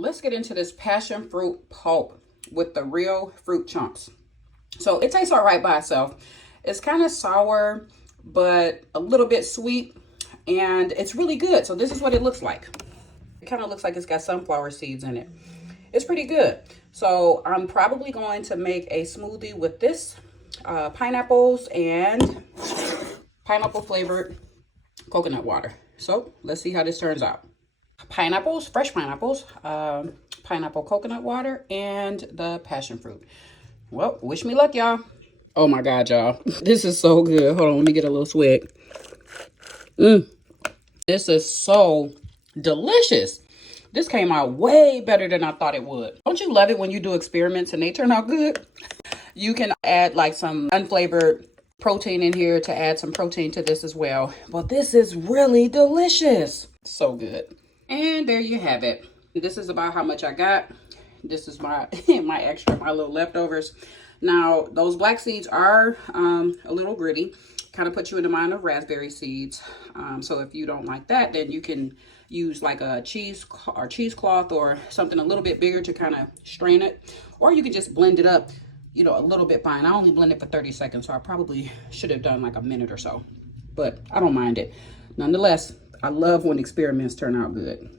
Let's get into this passion fruit pulp with the real fruit chunks. So it tastes all right by itself. It's kind of sour, but a little bit sweet, and it's really good. So this is what it looks like. It kind of looks like it's got sunflower seeds in it. It's pretty good. So I'm probably going to make a smoothie with this pineapples and pineapple flavored coconut water. So let's see how this turns out. Pineapples, fresh pineapples, pineapple coconut water, and the passion fruit. Well, wish me luck, y'all. Oh my God, y'all. This is so good. Hold on, let me get a little swig. This is so delicious. This came out way better than I thought it would. Don't you love it when you do experiments and they turn out good? You can add like some unflavored protein in here to add some protein to this as well. But this is really delicious. So good. And there you have it. This is about how much I got. This is my my little leftovers. Now, those black seeds are a little gritty. Kind of put you in the mind of raspberry seeds. So if you don't like that, then you can use like a cheesecloth or something a little bit bigger to kind of strain it. Or you can just blend it up, you know, a little bit fine. I only blend it for 30 seconds, so I probably should have done like a minute or so. But I don't mind it. Nonetheless, I love when experiments turn out good.